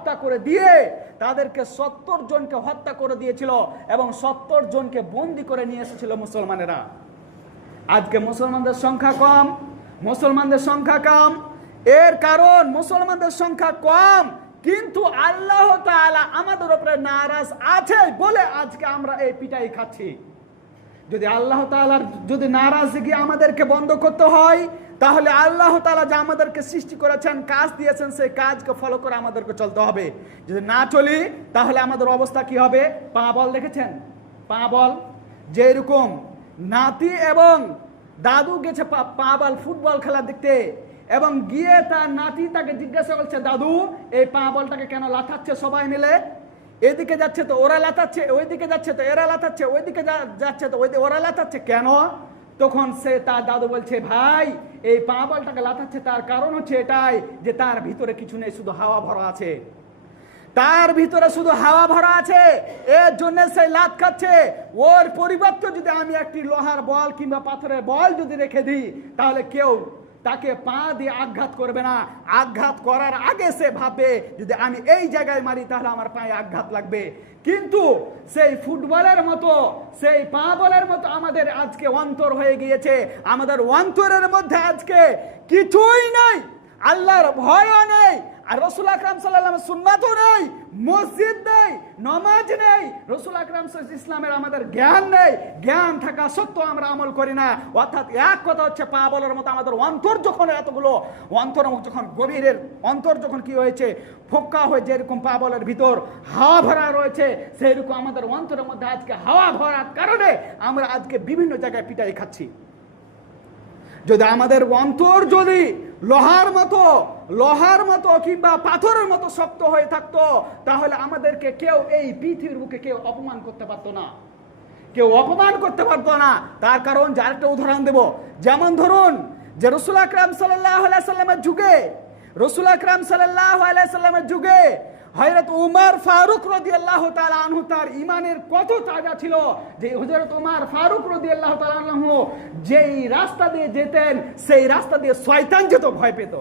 হত্যা করে দিয়ে তাদেরকে 70 জনকে হত্যা করে দিয়েছিল এবং 70 জনকে বন্দী করে নিয়ে এসেছিল মুসলমানেরা। আজকে মুসলমানদের সংখ্যা কম, মুসলমানদের সংখ্যা কম। এর কারণ মুসলমানদের সংখ্যা কম, কিন্তু আল্লাহ তাআলা আমাদের উপরে নারাজ আছে বলে আজকে আমরা এই পিটাই খাচ্ছি। যদি আল্লাহ তাআলার যদি নারাজগি আমাদেরকে বন্ধ করতে হয়, তাহলে আল্লাহ তাআলা যা আমাদেরকে সৃষ্টি করেছেন, কাজ দিয়েছেন, সেই কাজকে ফলো করে আমাদেরকে চলতে হবে। যদি না চলি তাহলে আমাদের অবস্থা কি হবে? পা বল দেখেছেন? পা বল যেরকম নাতি এবং দাদু গেছে পা বল ফুটবল খেলা দেখতে, এবং গিয়ে তার নাতি তাকে জিজ্ঞাসা করছে, দাদু এই পা বলটাকে কেন লাথাচ্ছে সবাই মিলে? এদিকে যাচ্ছে তো ওরা লাথাচ্ছে, ওইদিকে যাচ্ছে তো এরা লাথাচ্ছে, ওইদিকে যাচ্ছে তো ওরা লাথাচ্ছে, কেন? তখন সে তার দাদু বলছে, ভাই এই পা বলটাকে লাথাচ্ছে তার কারণ হচ্ছে এটাই যে তার ভিতরে কিছু নেই, শুধু হাওয়া ভরা আছে। তার ভিতরে শুধু হাওয়া ভরা আছে, এর জন্য সে লাত খাচ্ছে। ওর পরিবর্তে যদি আমি একটি লোহার বল কিংবা পাথরের বল যদি রেখে দিই, তাহলে কেউ তাকে পা দিয়ে আঘাত করবে না। আঘাত করার আগে সে ভাববে যদি আমি এই জায়গায় মারি তাহলে আমার পায়ে আঘাত লাগবে। কিন্তু সেই ফুটবলের মতো, সেই পা বলের মতো আমাদের আজকে অন্তর হয়ে গিয়েছে। আমাদের অন্তরের মধ্যে আজকে কিছুই নাই, আল্লাহর ভয়ও নেই, আর রাসূল আকরাম সাল্লাল্লাহু আলাইহি ওয়াসাল্লামের সুন্নাতও নেই, মসজিদ নেই, নামাজ নেই, রাসূল আকরাম ইসলামের আমাদের জ্ঞান নেই। জ্ঞান থাকা সত্ত্বেও আমরা আমল করি না। অর্থাৎ এক কথা হচ্ছে, পা বলার মতো আমাদের অন্তর যখন এতগুলো অন্তর যখন গভীরের অন্তর যখন কি হয়েছে ফোক্কা হয়ে, যেরকম পা বলের ভিতর হাওয়া ভরা রয়েছে, সেইরকম আমাদের অন্তরের মধ্যে আজকে হাওয়া ভরার কারণে আমরা আজকে বিভিন্ন জায়গায় পিটাই খাচ্ছি। যদি আমাদের অন্তর যদি লোহার মতো কিংবা পাথরের মতো শক্ত হয়ে থাকতো, তাহলে আমাদেরকে কেউ এই পৃথিবীর বুকে কেউ অপমান করতে পারতো না, কেউ অপমান করতে পারতো না। তার কারণ যার একটা উদাহরণ দেব, যেমন ধরুন যে রাসূল আকরাম সাল্লাল্লাহু আলাইহি সাল্লামের যুগে, রাসূল আকরাম সাল্লাল্লাহু আলাইহি সাল্লামের যুগে হযরত উমর ফারুক রাদিয়াল্লাহু তাআলা আনহু তার ঈমানের কত তাজা ছিল যে হযরত উমর ফারুক রাদিয়াল্লাহু তাআলা আনহু যেই রাস্তা দিয়ে যেতেন, সেই রাস্তা দিয়ে শয়তান যেত ভয় পেত।